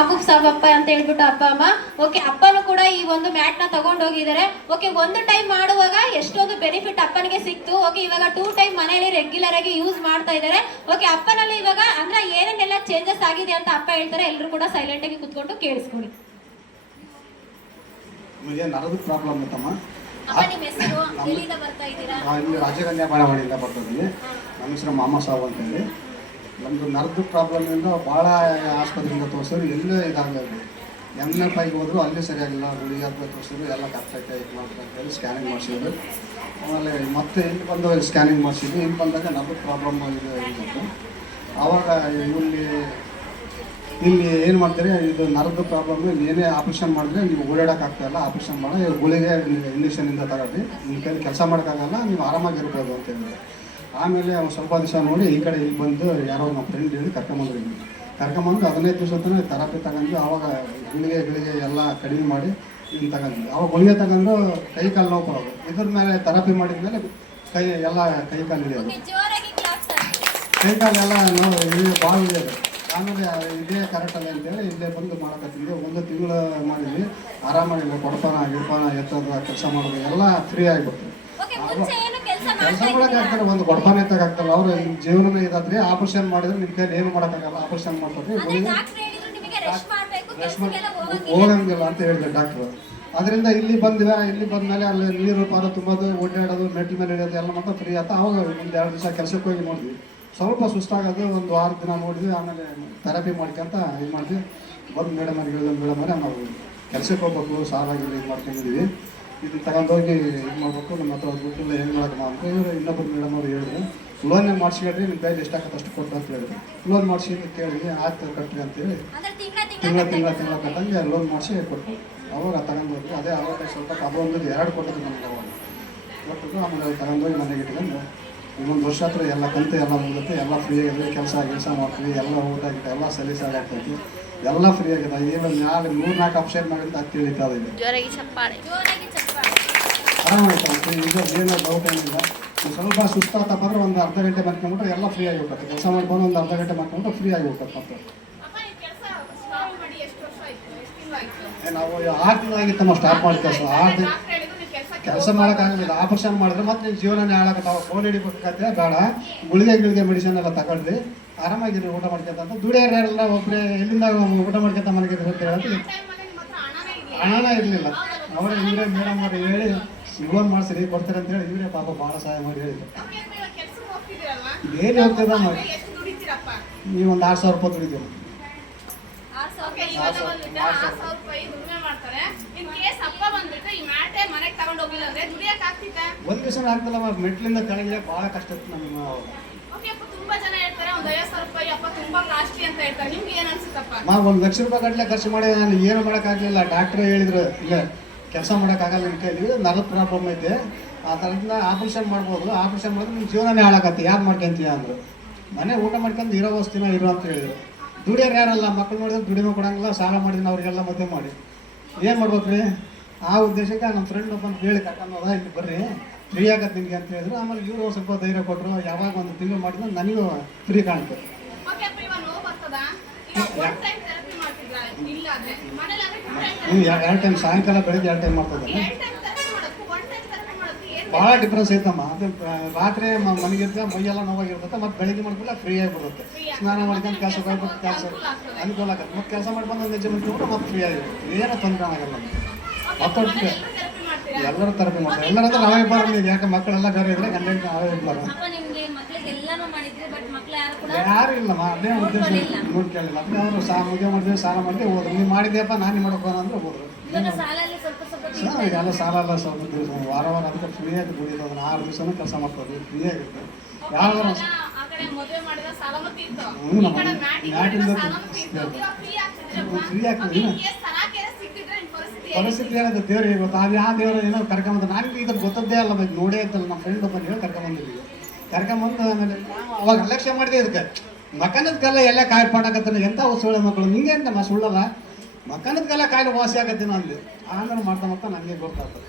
ಮಾಬೂಬ್ ಸಾಬ್ ಅಪ್ಪ ಅಂತ ಹೇಳ್ಬಿಟ್ಟು ಅಪ್ಪ ಅಮ್ಮ. ಓಕೆ, ಅಪ್ಪನು ಕೂಡ ಈ ಒಂದು ಮ್ಯಾಟ್ ನ ತಗೊಂಡು ಹೋಗಿದ್ದಾರೆ. ಓಕೆ, ಒಂದು ಟೈಮ್ ಮಾಡುವಾಗ ಎಷ್ಟೊಂದು ಬೆನಿಫಿಟ್ ಅಪ್ಪನಿಗೆ ಸಿಕ್ತು. ಓಕೆ, ಇವಾಗ 2 ಟೈಮ್ ಮನೆಯಲ್ಲಿ ರೆಗ್ಯುಲರ್ ಆಗಿ ಯೂಸ್ ಮಾಡ್ತಾ ಇದ್ದಾರೆ. ಓಕೆ, ಅಪ್ಪನಲ್ಲಿ ಇವಾಗ ಅಂದ್ರೆ ಏನೇನೆಲ್ಲ ಚೇಂಜಸ್ ಆಗಿದೆ ಅಂತ ಅಪ್ಪ ಹೇಳ್ತಾರೆ. ಎಲ್ಲರೂ ಕೂಡ ಸೈಲೆಂಟ್ ಆಗಿ ಕುತ್ಕೊಂಡು ಕೇಳಿಸ್ಕೊಳ್ಳಿ. ನಿಮಗೆ ನರದ ಪ್ರಾಬ್ಲಮ್ ಇತ್ತಮ್ಮ. ಅಪ್ಪ ನಿಮ್ಮ ಹೆಸರು, ಎಲ್ಲಿಂದ ಬರ್ತಾ ಇದ್ದೀರಾ? ಇಲ್ಲಿ ರಾಜಕನ್ಯಾ ಬಾಳವಾಡಿಯಿಂದ ಬರ್ತಿದ್ವಿ. ನಮ್ಮ ಹೆಸರು ಮಾಮ ಸಾವು ಅಂತೇಳಿ. ನಮ್ಮದು ನರದ ಪ್ರಾಬ್ಲಮಿಂದ ಭಾಳ ಆಸ್ಪತ್ರೆಯಿಂದ ತೋರಿಸಿದ್ರು, ಎಲ್ಲೂ ಇದಾಗಲಿಲ್ಲ. MFIಗೆ ಹೋದ್ರು ಅಲ್ಲಿ ಸರಿಯಾಗಿಲ್ಲ, ಗುಳಿಗೆ ತೋರಿಸಿದ್ರು, ಎಲ್ಲ ಕರೆಕ್ಟಾಗಿ ಇದು ಮಾಡ್ತಾರೆ ಅಂತೇಳಿ ಸ್ಕ್ಯಾನಿಂಗ್ ಮಾಡಿಸಿದ್ರು. ಆಮೇಲೆ ಮತ್ತೆ ಇಲ್ಲಿ ಬಂದು ಸ್ಕ್ಯಾನಿಂಗ್ ಮಾಡಿಸಿದ್ವಿ. ಇಲ್ಲಿ ಬಂದಾಗ ನರದ ಪ್ರಾಬ್ಲಮ್ ಇದು ಆವಾಗ ಇಲ್ಲಿ ಏನು ಮಾಡ್ತಾರೆ, ಇದು ನರದ ಪ್ರಾಬ್ಲಮ್, ಏನೇ ಆಪ್ರೇಷನ್ ಮಾಡಿದ್ರೆ ನೀವು ಓಡಾಡೋಕ್ಕಾಗ್ತಾಯಿಲ್ಲ, ಆಪ್ರೇಷನ್ ಮಾಡಿ ಗುಳಿಗೆ ಇಂಜೆಕ್ಷನಿಂದ ತಗೊಳ್ಳಿ, ನಿಮ್ಮ ಕೈಲಿ ಕೆಲಸ ಮಾಡೋಕ್ಕಾಗಲ್ಲ, ನೀವು ಆರಾಮಾಗಿರ್ಬೋದು ಅಂತ ಹೇಳಿದ್ರು. ಆಮೇಲೆ ಸ್ವಲ್ಪ ದಿವಸ ನೋಡಿ ಈ ಕಡೆ ಇಲ್ಲಿ ಬಂದು ಯಾರೋ ನಮ್ಮ ಫ್ರೆಂಡ್ ಹೇಳಿ ಕರ್ಕೊಂಬಂದು 15 ದಿವಸ ತನಕ ಥೆರಪಿ ತಗೊಂಡು ಆವಾಗ ಗುಳಿಗೆ ಎಲ್ಲ ಕಡಿಮೆ ಮಾಡಿ ಇಲ್ಲಿ ತಗೊಂಡ್ವಿ. ಅವಾಗ ಗುಳಿಗೆ ತಗೊಂಡು ಕೈ ಕಾಲು ನೋವು ಬರೋದು. ಇದ್ರ ಮೇಲೆ ಥೆರಪಿ ಮಾಡಿದ್ಮೇಲೆ ಕೈ ಕಾಲು ಹಿಡಿಯೋದು, ಕೈ ಕಾಲೆಲ್ಲ ನೋವು ಇದು ಭಾಳ ಹಿಡಿಯೋದು. ಆಮೇಲೆ ಇದೇ ಕರೆಕ್ಟಲ್ಲ ಅಂತೇಳಿ ಇಲ್ಲೇ ಬಂದು ಮಾಡೋಕತ್ತಿದ್ವಿ. 1 ತಿಂಗಳು ಮಾಡಿದ್ವಿ, ಆರಾಮಾಗಿಲ್ಲ. ಕೊಡಪಾನ ಗಿಡಪಾನ ಎತ್ತೋದು ಕೆಲಸ ಮಾಡೋದು ಎಲ್ಲ ಫ್ರೀ ಆಗಿಬಿಡ್ತು. ಕೆಲಸ ಮಾಡೋಕ್ಕಾಗ್ತಾರೆ, ಒಂದು ಕೊಡಪಾನ ಎತ್ತಕ್ಕಾಗ್ತಲ್ಲ. ಅವ್ರು ಜೀವನನೇ ಇದಾದ್ರಿ. ಆಪರೇಷನ್ ಮಾಡಿದ್ರೆ ನಿಮ್ಮ ಕೈಲಿ ಏನು ಮಾಡೋಕ್ಕಾಗಲ್ಲ, ಆಪರೇಷನ್ ಮಾಡ್ತಾರೆ, ಹೋಗಂಗಿಲ್ಲ ಅಂತ ಹೇಳಿದ್ರು ಡಾಕ್ಟ್ರು. ಅದರಿಂದ ಇಲ್ಲಿ ಬಂದ್ವಿ. ಇಲ್ಲಿ ಬಂದಮೇಲೆ ಅಲ್ಲಿ ನೀರು ಪಾರ ತುಂಬೋದು, ಓಡಾಡೋದು, ಮೆಟ್ಲ ಮೇಲೆ ಇಡೋದು ಎಲ್ಲ ಮಾತ್ರ ಫ್ರೀ ಆಯ್ತು. ಅವಾಗ ಒಂದು 2 ದಿವಸ ಕೆಲಸಕ್ಕೆ ಹೋಗಿ ನೋಡಿದ್ವಿ. ಸ್ವಲ್ಪ ಸುಸ್ತಾಗೋದು, ಒಂದು 6 ದಿನ ನೋಡಿದ್ವಿ. ಆಮೇಲೆ ಥೆರಪಿ ಮಾಡ್ಕೊಂತ ಇದು ಮಾಡಿದ್ವಿ. ಬಂದು ಮೇಡಮರಿಗೆ ಹೇಳಿದ್ರು, ಮೇಡಮರೇ ನಾವು ಕೆಲಸಕ್ಕೆ ಹೋಗ್ಬೇಕು, ಸಾಲಾಗಿ ಇದು ಮಾಡ್ಕೊಂಡಿದ್ದೀವಿ, ಇದು ತಗೊಂಡೋಗಿ ಇದು ಮಾಡಬೇಕು, ನಮ್ಮ ಹತ್ರ ದುಡ್ಡಿಲ್ಲ, ಏನು ಮಾಡೋಕ್ಕಮ್ಮ ಅಂತ ಇವರು ಇನ್ನೊಬ್ಬರು ಮೇಡಮ್ ಅವರು ಹೇಳಿದ್ರು. ಲೋನ್ ಮಾಡಿಸ್ಕೊಳ್ರಿ, ನಿಮ್ಮ ಕೈಲಿ ಎಷ್ಟಾಗತ್ತೆ ಅಷ್ಟು ಕೊಟ್ಟು ಅಂತ ಹೇಳಿದ್ರು. ಲೋನ್ ಮಾಡಿಸಿ ಕೇಳಿದ್ವಿ, ಆಯ್ತು ಕಟ್ರಿ ಅಂತೇಳಿ ತಿಂಗಳ ಕಟ್ಟಂಗೆ ಲೋನ್ ಮಾಡಿಸಿ ಕೊಟ್ಟು ಅವಾಗ ತಗೊಂಡೋಗಿ ಅದೇ ಅವಾಗ ಸ್ವಲ್ಪ ಅದೊಂದು 2 ಕೊಟ್ಟಿದ್ದು ನಮ್ಗೆ. ಅವಾಗ ಕೊಟ್ಟಿದ್ದು ಆಮೇಲೆ ತಗೊಂಡೋಗಿ ಮನೆಗೆ ಇಟ್ಕೊಂಡು 1 ವರ್ಷ ಹತ್ರ ಎಲ್ಲ ಕಂತು ಎಲ್ಲ ಮುಗುತ್ತೆ, ಎಲ್ಲ ಫ್ರೀ ಆಗಿದೆ. ಕೆಲಸ ಮಾಡ್ತೀವಿ, ಎಲ್ಲ ಊಟ ಗಿಟ್ಟ ಎಲ್ಲ ಸಲೀಸಾಗ್ತೈತಿ, ಎಲ್ಲ ಫ್ರೀ ಆಗಿದೆ. ಏನು 3-4 ಆಪ್ಷನ್ ಮಾಡಿದ್ರೆ ಹತ್ತಿ ಹಿಡಿತಾವೆ. ಆರಾಮಾಯ್ತು, ಈಗ ಏನೋ ಡೌಟ್ ಏನಿಲ್ಲ. ಸ್ವಲ್ಪ ಸುಸ್ತಾತಪ್ಪ ಅಂದ್ರೆ ಒಂದು ಅರ್ಧ ಗಂಟೆ ಮಾಡ್ಕೊಂಡ್ಬಿಟ್ರೆ ಎಲ್ಲ ಫ್ರೀ ಆಗಿ ಹೋಗ್ತದೆ. ಕೆಲಸ ಮಾಡ್ಕೊಂಡು ಒಂದು ಅರ್ಧ ಗಂಟೆ ಮಾಡ್ಕೊಂಡ್ರೆ ಫ್ರೀ ಆಗಿ ಹೋಗ್ತದೆ. ಮತ್ತೆ ನಾವು 6 ತಿಂಗಳಾಗಿತ್ತಮ್ಮ ಸ್ಟಾರ್ಟ್ ಮಾಡಿ ಕೆಲಸ ಮಾಡೋಕ್ಕಾಗಲಿಲ್ಲ. ಆಪರೇಷನ್ ಮಾಡಿದ್ರೆ ಮತ್ತೆ ನಿಮ್ಮ ಜೀವನನೇ ಹಾಳಾಗತ್ತಾವ. ಫೋನ್ ಹಿಡಿಬೇಕಾದ್ರೆ ಬೇಡ, ಗುಳಿಗೆ ಮೆಡಿಸಿನ್ ಎಲ್ಲ ತಗೊಂಡ್ರಿ, ಆರಾಮಾಗಿರಿ, ಊಟ ಮಾಡ್ಕೊತ. ದುಡಿಯೋರೆಲ್ಲ ಒಬ್ಬರೇ ಎಲ್ಲಿಂದ ಊಟ ಮಾಡ್ಕೊತ ಮನೆಗಿದ್ರು ಅಂತ ಹೇಳಿ ಹಣನ ಇರಲಿಲ್ಲ. ಅವರೇ ಇವರೇ ಮೇಡಮ್ ಅವರು ಹೇಳಿ ಲೋನ್ ಮಾಡಿಸ್ರಿ ಕೊಡ್ತಾರೆ ಅಂತ ಹೇಳಿ ಇವರೇ ಪಾಪ ಭಾಳ ಸಹಾಯ ಮಾಡಿ ಹೇಳಿದ್ರು. ಏನು ಹೋಗ್ತದ ಮಾಡಿ ನೀವು ಒಂದು 6,000 ರೂಪಾಯಿ ದುಡಿದೀವಿ. ಒಂದು ದಿವಸ ಆಗ್ತಲ್ಲ, ಮೆಟ್ಲಿಂದ ಕೆಳಗೆ ಭಾಳ ಕಷ್ಟ ಇತ್ತು ನಮ್ಮ. $1 ಲಕ್ಷ ಗಟ್ಟಲೆ ಖರ್ಚು ಮಾಡಿ ನಾನು ಏನು ಮಾಡೋಕ್ಕಾಗಲಿಲ್ಲ. ಡಾಕ್ಟ್ರೇ ಹೇಳಿದ್ರು, ಇಲ್ಲ ಕೆಲಸ ಮಾಡೋಕ್ಕಾಗಲ್ಲ, ನಿಮ್ಮ ಕೈಲಿ ನರದ ಪ್ರಾಬ್ಲಮ್ ಐತೆ, ಅದರಿಂದ ಆಪ್ರೇಷನ್ ಮಾಡ್ಬೋದು, ಆಪ್ರೇಷನ್ ಮಾಡಿದ್ರೆ ನಿಮ್ಮ ಜೀವನನೇ ಹಾಳಾಗತ್ತೆ, ಯಾರು ಮಾಡ್ಕೊಂತೀಯ ಅಂದರು. ಮನೆ ಊಟ ಮಾಡ್ಕೊಂಡು ಇರೋ ವಸ್ತಿನ ಇರೋ ಅಂತ ಹೇಳಿದ್ರು. ದುಡಿಯೋರು ಯಾರಲ್ಲ, ಮಕ್ಕಳು ನೋಡಿದ್ರೆ ದುಡಿಮೆ ಕೊಡಂಗಿಲ್ಲ, ಸಾಲ ಮಾಡಿದ್ರೆ ಅವ್ರಿಗೆಲ್ಲ ಮದುವೆ ಮಾಡಿ ಏನು ಮಾಡ್ಬೇಕು ರೀ? ಆ ಉದ್ದೇಶಕ್ಕೆ ನಮ್ಮ ಫ್ರೆಂಡ್ ಒಬ್ಬಂದು ಹೇಳಿ ಕರ್ಕೊಂಡು ಹೋದ, ಇಲ್ಲಿ ಬರ್ರಿ ಫ್ರೀ ಆಗತ್ತೆ ನಿಮಗೆ ಅಂತ ಹೇಳಿದ್ರು. ಆಮೇಲೆ ಇವರು ಸ್ವಲ್ಪ ಧೈರ್ಯ ಕೊಟ್ಟರು. ಯಾವಾಗ 1 ತಿಂಗಳು ಮಾಡಿದ್ರೆ ನನಗೂ ಫ್ರೀ ಕಾಣುತ್ತೆ. 2 ಟೈಮ್ ಸಾಯಂಕಾಲ ಬೆಳಿಗ್ಗೆ 2 ಟೈಮ್ ಮಾಡ್ತದೆ. ಭಾಳ ಡಿಫ್ರೆನ್ಸ್ ಐತಮ್ಮ. ಅದು ರಾತ್ರಿ ಮನೆಗಿರ್ತದೆ, ಮೈಯೆಲ್ಲ ನೋವಾಗಿರ್ತದೆ, ಮತ್ತು ಬೆಳಿಗ್ಗೆ ಮಾಡ್ಕೊಳ್ಳ ಫ್ರೀ ಆಗಿಬಿಡುತ್ತೆ. ಸ್ನಾನ ಮಾಡ್ಕೊಂಡು ಕೆಲಸಕ್ಕೆ ಹೋಗ್ಬೇಕು, ಕೆಲಸ ಅನುಕೂಲ ಆಗತ್ತೆ. ಮತ್ತು ಕೆಲಸ ಮಾಡ್ಕೊಂಡು ಒಂದು ಹೆಜ್ಜೆ ಮಾಡ್ಕೊಂಡ್ರೆ ಮತ್ತೆ ಫ್ರೀ ಆಗಿರುತ್ತೆ, ಏನೋ ತೊಂದರೆ ಆಗಲ್ಲ. ಮತ್ತೊಟ್ಟು ಎಲ್ಲರೂ ಥೆರಪಿ ಮಾಡ್ತಾರೆ. ಎಲ್ಲರಂದ್ರೆ ನಾವೇ ಇಬ್ಬರು, ಯಾಕೆ ಮಕ್ಕಳೆಲ್ಲ ಬೇರೆ ಇದ್ರೆ ಗಂಡ ನಾವೇ ಇಬ್ಬರು, ಯಾರು ಇಲ್ಲಮ್ಮ. ಅದೇ ಉದ್ದೇಶ ನೋಡ್ಕೊಳ್ಳಿಲ್ಲ. ಅದಕ್ಕೆ ಅವರು ಮದುವೆ ಮಾಡಿದ್ವಿ, ಸಾಲ ಮಾಡಿದ್ವಿ, ಹೋದ್ರು. ನೀವು ಮಾಡಿದ್ಯಪ್ಪ ನಾನು ಮಾಡೋಕೋಣ ಅಂದ್ರೆ ಹೋದ್ರು. ಎಲ್ಲ ಸಾಲ ಎಲ್ಲ ಸ್ವಲ್ಪ ದಿವಸ ವಾರ ಅದಕ್ಕೆ ಫ್ರೀ ಆಗಿ ದುಡಿಯೋದು. ಅದನ್ನು 6 ದಿವಸನೂ ಕೆಲಸ ಮಾಡ್ತಾರೆ, ಫ್ರೀ ಆಗಿರುತ್ತೆ. ಯಾವ್ದಾರ ಫ್ರೀ ಆಗ್ತದೆ. ಪರಿಸ್ಥಿತಿ ಏನಾದ್ರು ದೇವ್ರಿಗೆ ಗೊತ್ತಾ, ಅದು ಯಾವ ದೇವರು ಏನೋ ಕರ್ಕೊಂಬಂದು ನನಗೆ ಇದ್ರ ಗೊತ್ತದ್ದೇ ಅಲ್ಲ, ಬಗ್ಗೆ ನೋಡೇ ಇದ್ದಲ್ಲ. ನಮ್ಮ ಫ್ರೆಂಡ್ ಒಬ್ಬರು ಹೇಳಿ ಕರ್ಕೊಂಬಂದಿದ್ದೀವಿ. ಕರ್ಕೊಂಬಂದು ಆಮೇಲೆ ಅವಾಗ ಅಲಕ್ಷ್ಯ ಮಾಡಿದೆ. ಇದಕ್ಕೆ ಮಕ್ಕನದಕ್ಕೆಲ್ಲ ಎಲ್ಲ ಕಾಯಿ ಪಾಡಕತ್ತಾನೆ, ಎಂಥ ಸುಳ್ಳ ಮಕ್ಕಳು ನಿಂಗೆ ಅಂತ ಸುಳ್ಳಲ್ಲ, ಮಕ್ಕನದಕ್ಕೆಲ್ಲ ಕಾಯಿಲೆ ವಾಸಿ ಆಗತ್ತೀನೋ ಅಂದೆ. ಆಮೇಲೆ ಮಾಡ್ತಾ ನನಗೆ ಗೊತ್ತಾಗ್ತದೆ.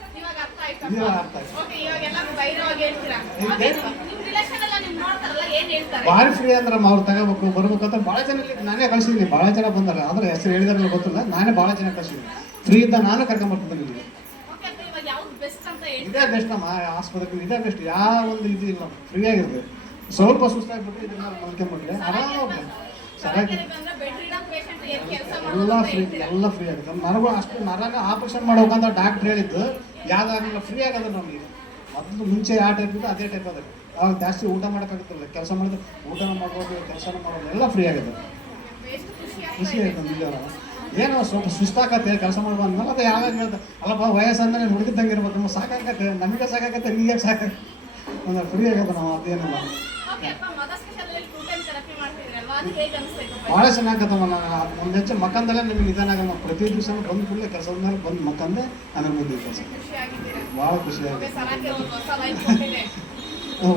ನೋಡ್ತಾರಲ್ಲ ಏನ್ ಹೇಳ್ತಾರೆ? ಭಾರಿ ಫ್ರೀ ಅಂದ್ರೆ ಅವ್ರು ತಗೋಬೇಕು ಬರ್ಬೇಕು ಅಂತ ಭಾಳ ಜನ ಇಲ್ಲಿ ನಾನೇ ಕಳಿಸಿದ್ದೀನಿ. ಭಾಳ ಜನ ಬಂದಾರ, ಆದ್ರೆ ಹೆಸರು ಹೇಳಿದಾರಲ್ಲ ಗೊತ್ತಿಲ್ಲ, ನಾನೇ ಭಾಳ ಜನ ಕಳಿಸಿದ್ದೀನಿ. ಫ್ರೀ ಇದ್ದ ನಾನು ಕರ್ಕೊಂಬರ್ತಿದ್ದೀನಿ ಇಲ್ಲಿ. ಓಕೆ ಅಪ್ಪ, ಇವಾಗ ಯಾವ್ದು ಬೆಸ್ಟ್ ಅಂತ ಹೇಳಿ? ಇದೇ ಬೆಸ್ಟ್ ನಮ್ಮ ಆಸ್ಪತ್ರೆ, ಇದೇ ಬೆಸ್ಟ್. ಯಾವ ಒಂದು ಇದು ಇಲ್ಲ, ಫ್ರೀ ಆಗಿರುತ್ತೆ. ಸ್ವಲ್ಪ ಸುಸ್ತಾಗ್ಬಿಟ್ಟು ಇದನ್ನ ಮಲ್ಕೊಂಡ್ಬಿಟ್ರೆ ಆರಾಮ ಸರಿಯಾಗಿ ಬಂದ್ರೆ ಬೆಡ್ ರಿಡಮ್ ಪೇಷಂಟ್ ಏನ್ ಕೆಲಸ ಎಲ್ಲ ಫ್ರೀ, ಎಲ್ಲ ಫ್ರೀ ಆಗುತ್ತೆ. ನರಗಳು ಅಷ್ಟು ನರನ ಆಪರೇಷನ್ ಮಾಡ್ಬೇಕಂತ ಡಾಕ್ಟ್ರ್ ಹೇಳಿದ್ದು ಯಾವ್ದಾಗಲಿಲ್ಲ, ಫ್ರೀ ಆಗೋದು ನಮಗೆ. ಮೊದಲು ಮುಂಚೆ ಯಾವ ಟೈಪ್ ಇತ್ತು ಅದೇ ಟೈಪ್ ಅದ. ಅವಾಗ ಜಾಸ್ತಿ ಊಟ ಮಾಡೋಕ್ಕಾಗುತ್ತಿಲ್ಲ, ಕೆಲಸ ಮಾಡಿದ್ರೆ ಊಟನೂ ಮಾಡ್ಬೋದು, ಕೆಲಸನೂ ಮಾಡ್ಬೋದು, ಎಲ್ಲ ಫ್ರೀ ಆಗುತ್ತೆ. ಎಷ್ಟು ಖುಷಿ ಆಯ್ತು ನಿಜ. ಏನೋ ಸ್ವಲ್ಪ ಸುಸ್ತಾಗತ್ತೆ ಕೆಲಸ ಮಾಡ್ಬೋದು ಅಂದ್ಮೇಲೆ ಅದು ಯಾವಾಗ ಹೇಳ್ದೆ ಅಲ್ಲಪ್ಪ ವಯಸ್ಸಂದ್ರೆ ಹುಡುಗಿದ್ದಂಗೆ ಇರ್ಬೇಕು, ನಮ್ಗೆ ಸಾಕಾಗತ್ತೆ, ನಮಗೆ ಸಾಕಾಗತ್ತೆ, ನಿಮಗೆ ಸಾಕಾಗತ್ತೆ ಅಂದ್ರೆ ಫ್ರೀ ಆಗತ್ತೆ. ನಾವು ಅದೇನಿಲ್ಲ, ಓಕೆ ಅಪ್ಪ, ಮದ ಸ್ಪೆಷಲ್ ಅಲ್ಲಿ 2 ಟೈಮ್ ಥೆರಪಿ ಮಾಡ್ತಿದ್ರಲ್ವಾ, ಅದು ಹೇಗೆ ಅನಿಸ್ತಾಯ್ತು? ಭಾಳ ಚೆನ್ನಾಗತ್ತಮ್ಮ. ಒಂದು ಹೆಚ್ಚು ಮಕ್ಕಂದಲ್ಲೇ ನಿಮಗೆ ನಿಧಾನ ಆಗಲ್ಲ. ಪ್ರತಿ ದಿವಸ ಬಂದು ಕೂಡಲೇ ಕೆಲಸದ ಮೇಲೆ ಬಂದು ಮಕ್ಕಂದೆ ಆಮೇಲೆ ಮುಂದೆ ಕೆಲಸ. ಖುಷಿ ಆಗಿದ್ದೀರಾ? ಭಾಳ ಖುಷಿ ಓಕೆ, ಆಗುತ್ತೆ. ಸರಾಕೆ ಒಂದು ಹೊಸ ಲೈಫ್ ಕೊಟ್ಟಿದೆ.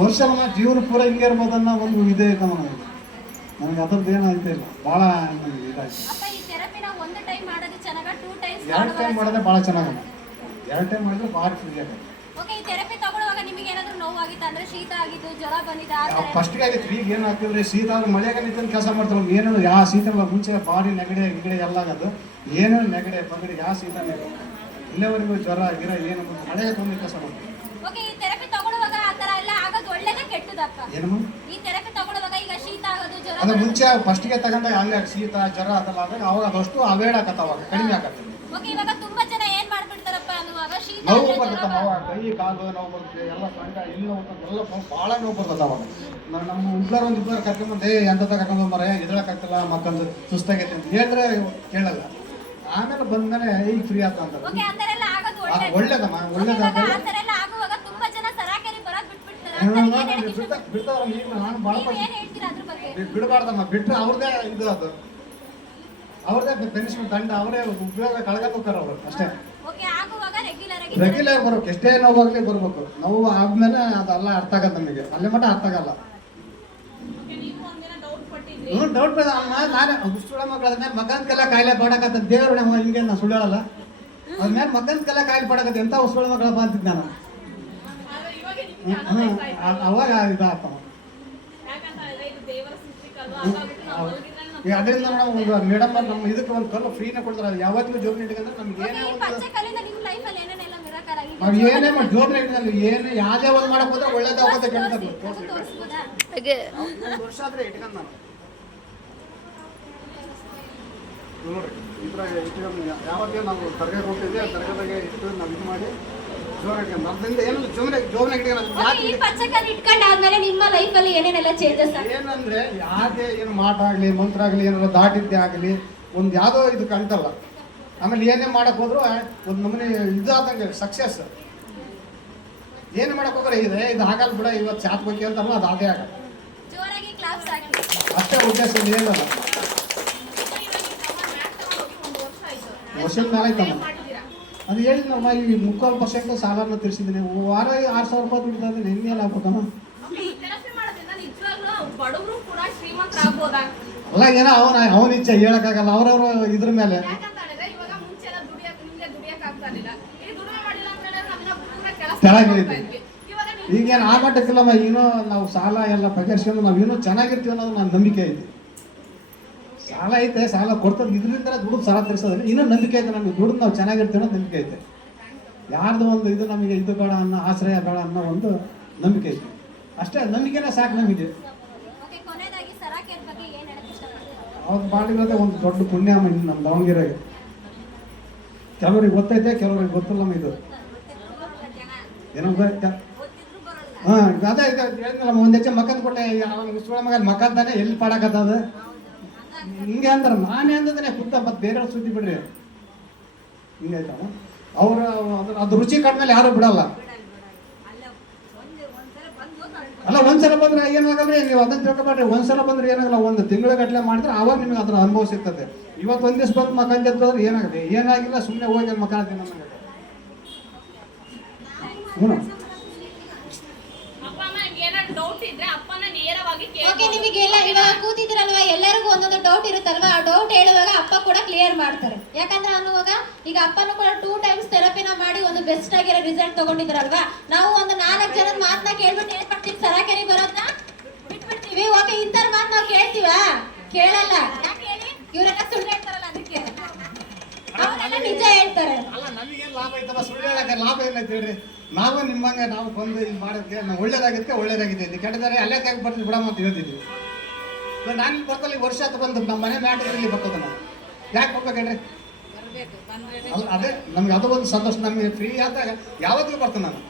ವರ್ಷ ನಮ್ಮ ಜೀವನ ಪೂರ ಹಿಂಗೆ ಇರ್ಬೋದನ್ನೋ ಒಂದು ಇದೇ ಐತಮ್ಮ ನಮಗೆ. ನಮಗೆ ಅದ್ರದ್ದು ಏನಾಯ್ತು ಇಲ್ಲ, ಭಾಳ ನಮಗೆ ಇದಾಯ್ತು. ಅಪ್ಪ ಈ ಥೆರಪಿನ ಒಂದು ಟೈಮ್ ಮಾಡೋದು ಚೆನ್ನಾಗ 2 ಟೈಮ್ಸ್ 2 ಟೈಮ್ ಮಾಡಿದ್ರೆ ಭಾಳ ಚೆನ್ನಾಗಲ್ಲ. 2 ಟೈಮ್ ಮಾಡಿದ್ರೆ ಭಾರಿ ಫ್ರೀ ಆಗುತ್ತೆ. ಓಕೆ, ಈ ಥೆರಪಿ ತಗೊಳ್ಳುವಾಗ ನಿಮಗೆ ಏನಾದರೂ ನೋವಾಗಿತ್ತು ಅಂದ್ರೆ ಶೀತ ಆಗಿದ್ದು, ಜ್ವರ ಬಂದಿದ್ದು ಆ ಥರ? ಫಸ್ಟ್ಗೆ ಆಗಿತ್ತು. ಈಗ ಏನು ಆಗ್ತಿದ್ರೆ ಶೀತ ಆದ್ರೆ ಮಳೆಯಾಗ ನಿಂತು ಕೆಲಸ ಮಾಡ್ತಾರೆ. ಏನೋ ಯಾವ ಶೀತ ಇಲ್ಲ, ಮುಂಚೆ ಬಾಡಿ ನೆಗಡೆ ಗಿಗಡೆ ಎಲ್ಲ ಆಗೋದು, ಏನೋ ನೆಗಡೆ ಬಂಗಡೆ ಯಾವ ಶೀತನೇ ಇಲ್ಲ. ಇಲ್ಲಿವರೆಗೂ ಜ್ವರ ಗಿರ ಏನು ಮಳೆಗೆ ತೊಂದರೆ ಕೆಲಸ ಮಾಡ್ತಾರೆ. ಓಕೆ, ಈ ಥೆರಪಿ ತಗೊಳ್ಳುವಾಗ ಆ ಥರ ಎಲ್ಲ ಆಗೋದು ಒಳ್ಳೇದೇ ಕೆಟ್ಟದಪ್ಪ? ಏನಮ್ಮ ಈ ಥೆರಪಿ ತಗೊಳ್ಳುವಾಗ ಈಗ ಶೀತ ಆಗೋದು, ಜ್ವರ ಅದು ಮುಂಚೆ ಫಸ್ಟ್ಗೆ ತಗೊಂಡಾಗ ಹಂಗೆ ಶೀತ ಜ್ವರ ಅದೆಲ್ಲ ಆದಾಗ ಅವಾಗ ಅದಷ್ಟು ಅವೇಡ್ ಆಗತ್ತೆ, ಅವಾಗ ಕಡಿಮೆ ಆಗತ್ತೆ. ಓಕೆ, ಇವಾಗ ತುಂಬಾ ಜನ ಏನ್ ಮಾಡ್ಬಿಡ್ತಾರಪ್ಪ ಅನ್ನುವಾಗ ಶೀತ ನೋವು ಆದ್ರೆ, ಜ್ವರ ಬರ್ತಮ್ಮ, ಅವಾಗ ಕೈ ಕಾಲು ನೋವು ಬರುತ್ತೆ, ಎಲ್ಲ ಸೊಂಟ ಇಲ್ಲಿ ನೋವು ಬರ್ತದೆ, ಎಲ್ಲ ಭಾಳ ನೋವು ಬರ್ತದೆ. ಅವಾಗ ನಮ್ಮ ಇಬ್ಬರು ಒಂದು ಇಬ್ಬರು ಕರ್ಕೊಂಬಂದು ಎಂತ ಕರ್ಕೊಂಡು ಮರ ಎದಳಕ್ಕಾಗ್ತಿಲ್ಲ, ಮಕ್ಕಂದು ಸುಸ್ತಾಗೈತೆ ಅಂತ ಹೇಳಿದ್ರೆ ಕೇಳಲ್ಲ. ಆಮೇಲೆ ಬಂದ್ಮೇಲೆ ಈಗ ಫ್ರೀ ಆತ ಅಂತ. ಓಕೆ, ಆ ಥರ ಎಲ್ಲ ಆಗೋದು ಒಳ್ಳೇದು. ಒಳ್ಳೇದಮ್ಮ, ಇವಾಗ ಒಳ್ಳೇದಾಗಲ್ಲ. ಆ ಥರ ಎಲ್ಲ ಆಗುವಾಗ ತುಂಬಾ ಜನ ಸರಾಕೆರಿ ಬರೋದ್ ಬಿಟ್ಬಿಡ್ತಾರೆ. ಅಂತ ಏನ್ ಹೇಳಕ್ ಇಷ್ಟ- ಬಿಡ್ತಾವ್ರ ಈಗ ನಾನು ಭಾಳ ನೀವ್ ಏನ್ ಹೇಳ್ತೀರಾ ಅದ್ರ ಬಗ್ಗೆ? ಬಿಡಬಾರ್ದಮ್ಮ. ಬಿಟ್ಟರೆ ಅವ್ರದ್ದೇ ಇದು, ಅದು ಅವ್ರದ್ದೇ ಪೆನ್ಷನ್ ದಂಡ, ಅವರೇ ಉಪಯೋಗ ಕಳ್ಕೊಂಡು ಹೋಗ್ತಾರೆ ಅವರು ಅಷ್ಟೇ. ಓಕೆ, ಆಗುವಾಗ ರೆಗ್ಯುಲರ್ ಆಗಿ ರೆಗ್ಯುಲರ್ ಬರ್ಬೇಕು, ಎಷ್ಟೇ ನೋವಾಗಲಿ ಬರ್ಬೇಕು. ನೋವು ಆದ್ಮೇಲೆ ಅದೆಲ್ಲ ಅರ್ಥ ಆಗತ್ತೆ ನಮಗೆ, ಅಲ್ಲೇ ಮಟ್ಟ ಅರ್ಥ ಆಗಲ್ಲ. ಓಕೆ, ನೀವು ಒಂದಿನ ಡೌಟ್ ಪಟ್ಟಿದ್ರಿ. ಡೌಟ್ ನಾನೇ ಸುಳ್ಳ ಮಕ್ಕಳು ಅದ್ಮೇಲೆ ಮಗನ್ಕೆಲ್ಲ ಕಾಯಿಲೆ ಪಡಕತ್ತ ದೇವ್ರ ನಮ್ಮ ಹಿಂಗೆ ನಾನು ಸುಳ್ಳಲ್ಲ. ಅದ್ಮೇಲೆ ಮಗನ್ಕೆಲ್ಲ ಕಾಯಿಲೆ ಪಡಕತ್ತೆ ಎಂತ ಸುಳ್ಳ ಮಕ್ಕಳಪ್ಪ ಅಂತಿದ್ದು ನಾನು. ಆದ್ರೆ ಇವಾಗ ನಿಮ್ಗೆ ಅನಲೈಸ್ ಆಯ್ತು. ಅವಾಗ ಇದಾಗ್ತವ. ಯಾಕಂತ ಹೇಳಿದ್ರೆ ಇದು ದೇವರ ಸೃಷ್ಟಿಕಲ್ವಾ, ಹಾಗಾಗಿ ನಾವು ಮಲಗಿದ್ರೆ ಈಗ ಅದರಿಂದ ನಾವು ಮೇಡಮ್ ನಮ್ಮ ಇದಕ್ಕೆ ಒಂದು ಕಲ್ಲು ಫ್ರೀನ ಕೊಡ್ತಾರೆ. ಯಾವತ್ತಿಗೂ ಜೋಬ್ ಇಟ್ಕೊಂಡ್ರೆ ನಮ್ಗೆ ಓಕೆ, ಏನೇ ಈ ಒಂದು ಪಚ್ಚೆ ಕಲ್ಲಿಂದ ನಿಮ್ಮ ಲೈಫಲ್ಲಿ ಏನೇನೆಲ್ಲ ಮಿರಾಕಲ್ ಆಗಿದೆ? ನಾವು ಏನೇ ಮಾಡಿ ಜೋಬ್ ಇಟ್ಕೊಂಡು ಏನು ಯಾವುದೇ ಒಂದು ಮಾಡಕ್ ಹೋದ್ರೆ ಒಳ್ಳೇದಾಗುತ್ತೆ ಕೇಳ್ತಾರೆ. ತೋರಿಸ್ಬೋದಾ? 1 ವರ್ಷ ಆದ್ರೆ ಇಟ್ಕೊಂಡು ನಾನು ನೋಡ್ರಿ ಈ ಥರ ಇಟ್ಕೊಂಡು ಯಾವಾಗ ನಾವು ತರಗತಿ ಹೋಗ್ತಿದ್ದೆ, ತರಗತಿಗೆ ಇಟ್ಟು ನಾವು ಇದು ಮಾಡಿ ಜೋರಾಗಿ ನಮ್ದಿಂದ ಏನಿಲ್ಲ ಜೋಬ್ನಾಗ ಇಟ್ಕೊಂಡು ಓಕೆ, ಈ ಪಚ್ಚೆ ಕಲ್ಲು ಇಟ್ಕೊಂಡಾದ್ಮೇಲೆ ನಿಮ್ಮ ಲೈಫಲ್ಲಿ ಏನೇನೆಲ್ಲ ಚೇಂಜಸ್ ಆಗಿದೆ? ಏನಂದ್ರೆ ಯಾವುದೇ ಏನು ಮಾಟ ಆಗಲಿ ಮಂತ್ರ ಆಗಲಿ ಏನಾದ್ರು ದಾಟಿದ್ದೆ ಆಗಲಿ ಒಂದು ಯಾವುದೋ ಇದು ಕಾಣ್ತಲ್ಲ. ಆಮೇಲೆ ಏನೇ ಮಾಡಕ್ ಹೋದ್ರು ಒಂದು ನಮ್ಮನೆ ಇದು ಆದಂಗೆ ಸಕ್ಸಸ್. ಏನು ಮಾಡಕ್ ಹೋಗ್ರೆ ಇದು ಆಗಲ್ಲ ಬಿಡ, ಇವತ್ತು ಚಾತ್ ಬಗ್ಗೆ ಅಂತಾರಲ್ಲ ಅದು ಅದೇ ಆಗಲ್ಲ. ಜೋರಾಗಿ ಕ್ಲಾಪ್ಸ್ ಹಾಕಿ. ಅಷ್ಟೇ ಉದ್ದೇಶ ಏನಲ್ಲ. ವರ್ಷದ ಮೇಲೆ ಆಯ್ತಮ್ಮ. ಅದು ಹೇಳಿದ್ನಮ್ಮ, ಈ 3% ಸಾಲನ ತೀರಿಸಿದ್ದೀನಿ. ವಾರ 6,000 ರೂಪಾಯಿ ದುಡ್ಡು ಅಂದ್ರೆ ಹೆಂಗೆ ಆಗ್ಬೇಕಮ್ಮ? ಥೆರಪಿ ಮಾಡೋದ್ರಿಂದ ನಿಜವಾಗ್ಲೂ ಬಡವರು ಕೂಡ ಶ್ರೀಮಂತರಾಗ್ಬೋದಾ? ಅಲ್ಲ ಏನೋ ಅವನ ಇಚ್ಛೆ ಹೇಳಕ್ಕಾಗಲ್ಲ, ಅವ್ರವ್ರ ಇದ್ರ ಮೇಲೆ. ಯಾಕಂತ ಹೇಳಿದ್ರೆ ಇವಾಗ ಮುಂಚೆ ಎಲ್ಲ ನಿಮ್ಗೆ ದುಡಿಯಕ್ ಆಗ್ತಾ ಇರ್ಲಿಲ್ಲ. ಈಗ ದುಡಿಮೆ ಮಾಡಿಲ್ಲ ಅಂತ ಹೇಳಿದ್ರೆ ನಾವಿನ್ನ ಪೂರ ಕೆಲಸ ಚೆನ್ನಾಗಿರುತ್ತೆ. ಮಾಡ್ತಾ ಇದ್ವಿ. ಇವಾಗ ನೀವು ಈಗೇನು ಆ ಮಟ್ಟಕ್ಕಿಲ್ಲಮ್ಮ. ಏನೋ ನಾವು ಸಾಲ ಎಲ್ಲ ಬಗೆಹರಿಸ್ಕೊಂಡು ನಾವು ಏನೋ ಚೆನ್ನಾಗಿರ್ತೀವಿ ಅನ್ನೋದು ನನ್ನ ನಂಬಿಕೆ ಐತಿ. ಸಾಲ ಐತೆ, ಸಾಲ ಕೊಡ್ತದೆ, ಇದರಿಂದ ದುಡ್ಡು ಸಾಲ ತೀರಿಸೋದ್ರೆ ಇನ್ನೂ ನಂಬಿಕೆ ಐತೆ ನಮಗೆ. ದುಡ್ಡು ನಾವು ಚೆನ್ನಾಗಿರ್ತೀವಿ ಅನ್ನೋ ನಂಬಿಕೆ ಐತೆ. ಯಾರ್ದು ಒಂದು ಇದು ನಮಗೆ ಇದು ಬೇಡ ಅನ್ನೋ, ಆಶ್ರಯ ಬೇಡ ಅನ್ನೋ ಒಂದು ನಂಬಿಕೆ ಐತೆ. ಅಷ್ಟೇ, ನಂಬಿಕೆನೇ ಸಾಕು ನಮಗೆ. ಓಕೆ, ಕೊನೆಯದಾಗಿ ಸರಾಕೆರ್ ಬಗ್ಗೆ ಏನ್ ಹೇಳಕ್ ಇಷ್ಟಪಡ್ತೀರಾ? ಅವ್ರು ಮಾಡಿರೋದೇ ಒಂದು ದೊಡ್ಡ ಪುಣ್ಯ ನಮ್ಮ ದಾವಣಗೆರೆಗೆ. ಕೆಲವ್ರಿಗೆ ಗೊತ್ತೈತೆ, ಕೆಲವ್ರಿಗೆ ಗೊತ್ತಿಲ್ಲಮ್ಮ. ಇದು ಏನೋ ಹಾಂ ಅದೇ ಹೇಳಿದ್ನಲ್ಲ, ಒಂದು ಹೆಚ್ಚು ಮಕ್ಕಂದು ಕೊಟ್ಟೆ. ಅವನಿಗೆ ಸುಳ್ಳ ಮಗ ಮಕ್ಕಂತಾನೆ ಎಲ್ಲಿ ಪಾಡಕತ್ತದ ಹಿಂಗೆ ಅಂತಾರೆ. ನಾನೇ ಅಂದದನೆ ಖುದ್ದ, ಮತ್ತೆ ಬೇರೆಯವ್ರ ಸುದ್ದಿ ಬಿಡ್ರಿ. ಹಿಂಗಾಯ್ತವ ಅವರು ಅದು ರುಚಿ ಕಡ್ಮೇಲೆ ಯಾರು ಬಿಡಲ್ಲ. ಅಲ್ಲ ಒಂದ್ಸಲ ಬಂದ್ರೆ ಏನಾಗಲ್ರಿ, ನೀವು ಅದನ್ನ ತಿಳ್ಕೊಬೇಡ್ರಿ. ಒಂದ್ಸಲ ಬಂದ್ರೆ ಏನಾಗಲ್ಲ, 1 ತಿಂಗಳ ಗಟ್ಟಲೆ ಮಾಡಿದ್ರೆ ಅವಾಗ ನಿಮಗೆ ಅದ್ರ ಅನುಭವ ಸಿಗ್ತದೆ. ಇವತ್ತು ಒಂದ್ ದಿವ್ಸ ಬಂದು ಮಕ್ಕಂದ ಎತ್ತೋದ್ರೆ ಏನಾಗುತ್ತೆ? ಏನಾಗಿಲ್ಲ, ಸುಮ್ಮನೆ ಹೋಗಿ ಮಕ್ಕಳ ನಮಗೆ. ಅಪ್ಪ ಅಮ್ಮ ನಿಮ್ಗೆ ಏನಾದ್ರು ಡೌಟ್ ಇದ್ರೆ ಅಪ್ಪನ ನೇರವಾಗಿ ಓಕೆ, ನಿಮಗೆಲ್ಲ ಇವಾಗ ಕೂತಿದ್ರಲ್ವಾ, ಎಲ್ಲರಿಗೂ ಒಂದೊಂದು ಡೌಟ್ ಇರುತ್ತಲ್ವಾ, ಆ ಡೌಟ್ ಹೇಳುವಾಗ ಅಪ್ಪ ಕೂಡ ಕ್ಲಿಯರ್ ಮಾಡ್ತಾರೆ. ಯಾಕಂದ್ರೆ ಅನ್ನುವಾಗ ಈಗ ಅಪ್ಪನೂ ಕೂಡ 2 ಟೈಮ್ಸ್ ಥೆರಪಿನ ಮಾಡಿ ಒಂದು ಬೆಸ್ಟ್ ಆಗಿರೋ ರಿಸಲ್ಟ್ ತಗೊಂಡಿದ್ರಲ್ವಾ. ನಾವು ಒಂದು 4 ಜನದ ಮಾತನ್ನ ಕೇಳ್ಬಿಟ್ಟು ಏನ್ ಮಾಡ್ತೀವಿ, ಸರಾಕೆರಿ ಬರೋದನ್ನ ಮಾಡ್ತೀವಿ. ಓಕೆ, ಇಂಥವ್ರ ಮಾತು ನಾವು ಕೇಳ್ತೀವಾ? ಕೇಳಲ್ಲ. ಯಾಕೆ ಹೇಳಿ? ಇವರೆಲ್ಲ ಸುಳ್ಳು ಹೇಳ್ತಾರಲ್ಲ ಅದಕ್ಕೆ. ಅವರೆಲ್ಲ ನಿಜ ಹೇಳ್ತಾರೆ. ಅಲ್ಲ, ನಮಗೇನು ಲಾಭ ಐತಲ್ಲ, ಸುಳ್ಳು ಹೇಳಕ್ಕೆ ಲಾಭ ಏನೈತೆ ಹೇಳ್ರಿ? ನಾವು ನಿಮ್ಮಂಗೆ ನಾವು ಬಂದು ಇಲ್ಲಿ ಮಾಡೋದಕ್ಕೆ ನಾವು ಒಳ್ಳೇದಾಗಿದೆ ಇಲ್ಲಿ ಕೆಟ್ಟದಾರೆ ಅಲ್ಲೇ ಕಾಗಿ ಬರ್ತೀವಿ ಬಿಡಮ್ಮ ಅಂತ ಹೇಳ್ತಿದ್ವಿ. ನಾನು ಇಲ್ಲಿ ಬರ್ತಲ್ಲ, ಈ ವರ್ಷ ಅಂತ ಬಂದು ನಮ್ಮ ಮನೆ ಮ್ಯಾಟ್ ಇಲ್ಲಿ ಬರ್ತದೆ. ನಾವು ಯಾಕೆ ಹೋಗ್ಬೇಕು ಹೇಳ್ರಿ? ಅಲ್ಲ, ಅದೇ ನಮ್ಗೆ ಅದು ಒಂದು ಸಂತೋಷ. ನಮಗೆ ಫ್ರೀ ಆದಾಗ ಯಾವತ್ತಿಗೂ ಬರ್ತೀನಿ ನಾನು.